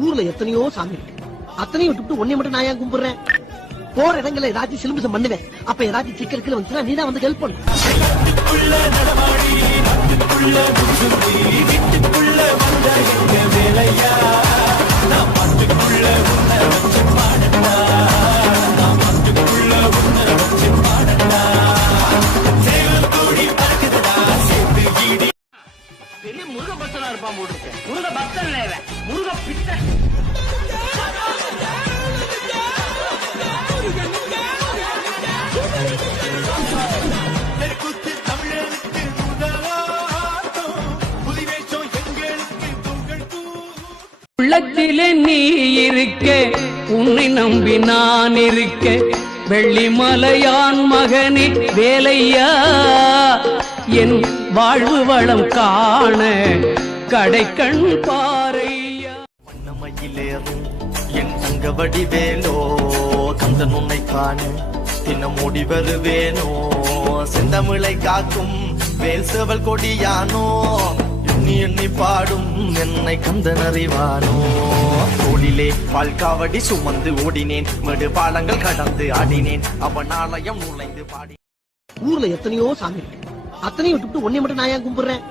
ஊர்ல எத்தனையோ சாமி அத்தனையும் விட்டு ஒன்னே மட்டும் நான் ஏன் கும்பிடுறேன்? போற இடங்கள்ல ஏதாச்சும் சிலுமிசம் பண்ணுவேன். அப்ப ஏதாச்சும் சிக்கல் வந்துச்சுன்னா நீ தான் வந்து ஹெல்ப் பண்ணு. பெரிய முருக பக்தனா இருப்பான் போட்டுருக்கேன். முருக பக்தன் இல்ல, முருக பித்த. உள்ளத்திலே நீ இருக்க, உன்னை நம்பி நான் இருக்க, வெள்ளிமலையான் மகனே வேலையா, என் வாழ்வு வளம் காண கடைக்கண் பாறையா. வண்ணமயிலேறும் என் தங்க வடிவேலோ, கந்தன் உன்னை காண தினம் ஓடி வருவேனோ, செந்தமிழை காக்கும் வேல் சேவல் கொடியானோ, எண்ணி எண்ணி பாடும் என்னை கந்தன் அறிவானோ. தோளிலே பால்காவடி சுமந்து ஓடினேன், மேடு பாலங்கள் கடந்து ஆடினேன், அவன் ஆலயம் நுழைந்து பாடி. ஊர்ல எத்தனையோ சாமி அத்தனையும் விட்டு ஒன்னே மட்டும் நான் ஏன் கும்பிடுறேன்?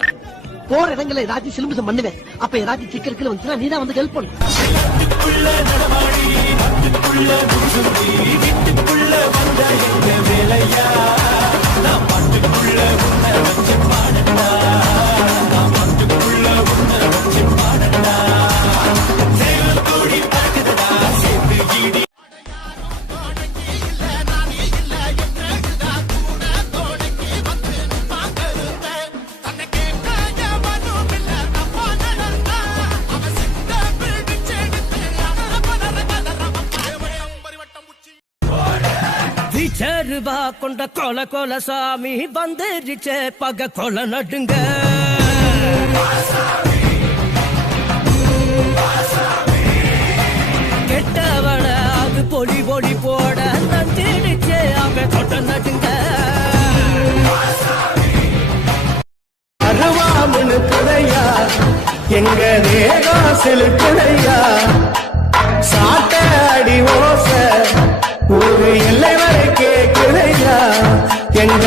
போற இடங்கள்ல ஏதாச்சும் சிலுமிசம் பண்ணுவேன். அப்ப ஏதாச்சும் சிக்கல் வந்துச்சுன்னா நீ தான் வந்து ஹெல்ப் பண்ணு. ரூபா கொண்ட கொல கொல சாமி வந்துருச்சே, பக கொல நடுங்க. கெட்டவள அது பொடி பொடி போட நஞ்சிடுச்சே, அவ கொட்ட நடுங்க. அருவாமனு புதையா எங்க தேகம் செலுத்துடையா, சாட்ட அடி ஓச ஒரு எல்லை வரை கேட்குதையா, எங்க